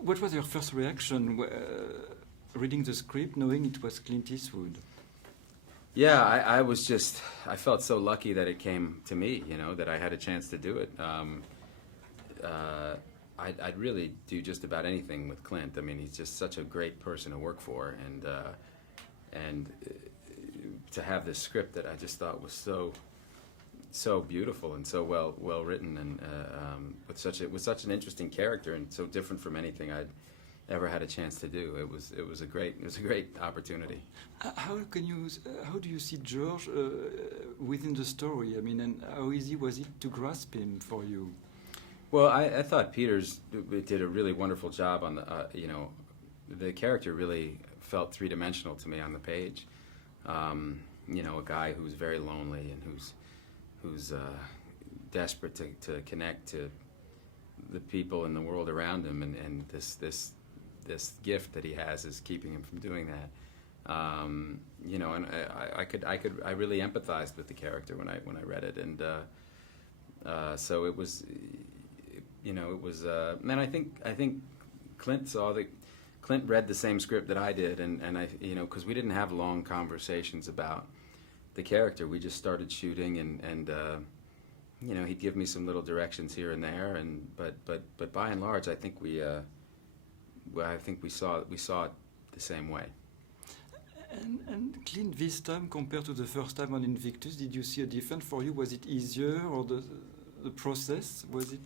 What was your first reaction reading the script, knowing it was Clint Eastwood? Yeah, I felt so lucky that it came to me, you know, that I had a chance to do it. I'd really do just about anything with Clint. I mean, he's just such a great person to work for, and to have this script that I just thought was so beautiful and so well written, and with such an interesting character and so different from anything I'd ever had a chance to do. It was a great opportunity. How do you see George within the story? I mean, and how easy was it to grasp him for you? Well, I thought Peters did a really wonderful job on the you know, the character really felt three-dimensional to me on the page. You know, a guy who's very lonely and who's desperate to connect to the people in the world around him, and this gift that he has is keeping him from doing that. You know, and I really empathized with the character when I read it, and so it was, you know, it was. And I think Clint read the same script that I did, and I, you know, because we didn't have long conversations about the character. We just started shooting, and you know, he'd give me some little directions here and there, and but by and large, I think we saw it the same way. And Clint, this time compared to the first time on Invictus, did you see a difference for you? Was it easier, or the process, was it?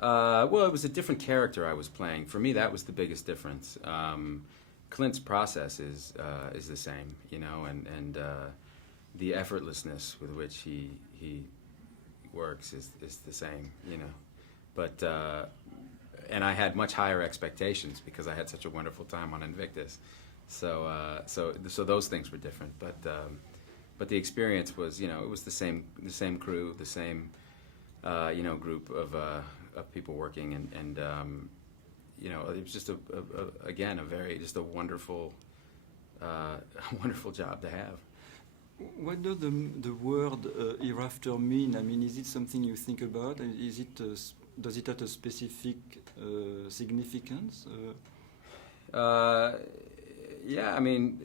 Well, it was a different character I was playing. For me, that was the biggest difference. Clint's process is the same, you know, and the effortlessness with which he works is the same, you know. But and I had much higher expectations because I had such a wonderful time on Invictus. So those things were different. But the experience was, you know, it was the same crew, the same you know, group of people working, and you know, it was just again just a wonderful wonderful job to have. What does the word hereafter mean? I mean, is it something you think about? Is it does it have a specific significance? Yeah, I mean,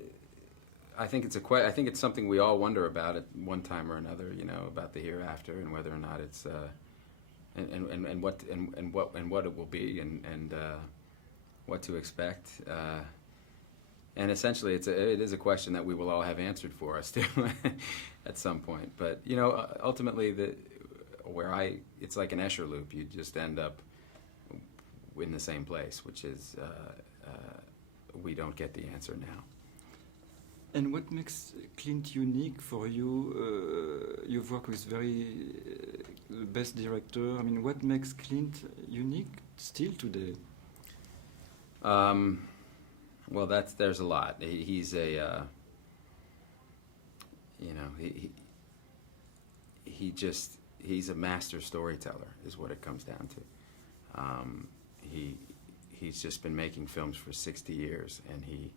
I think it's something we all wonder about at one time or another. You know, about the hereafter and whether or not it's and what it will be, and what to expect. And essentially, it is a question that we will all have answered for us too at some point. But you know, ultimately, it's like an Escher loop. You just end up in the same place, which is we don't get the answer now. And what makes Clint unique for you? You've worked with best director. I mean, what makes Clint unique still today? Well, there's a lot. He's a you know, he's a master storyteller is what it comes down to. He's just been making films for 60 years, and he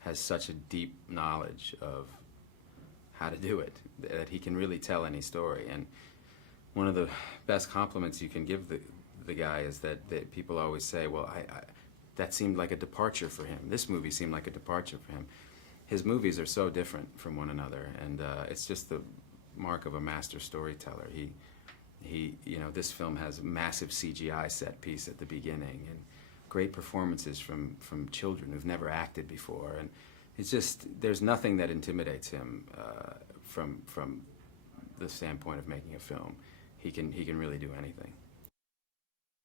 has such a deep knowledge of how to do it that he can really tell any story. And one of the best compliments you can give the guy is that people always say, well, that seemed like a departure for him. This movie seemed like a departure for him. His movies are so different from one another, and it's just the mark of a master storyteller. You know, this film has a massive CGI set piece at the beginning, and great performances from children who've never acted before, and it's just, there's nothing that intimidates him from the standpoint of making a film. He can really do anything.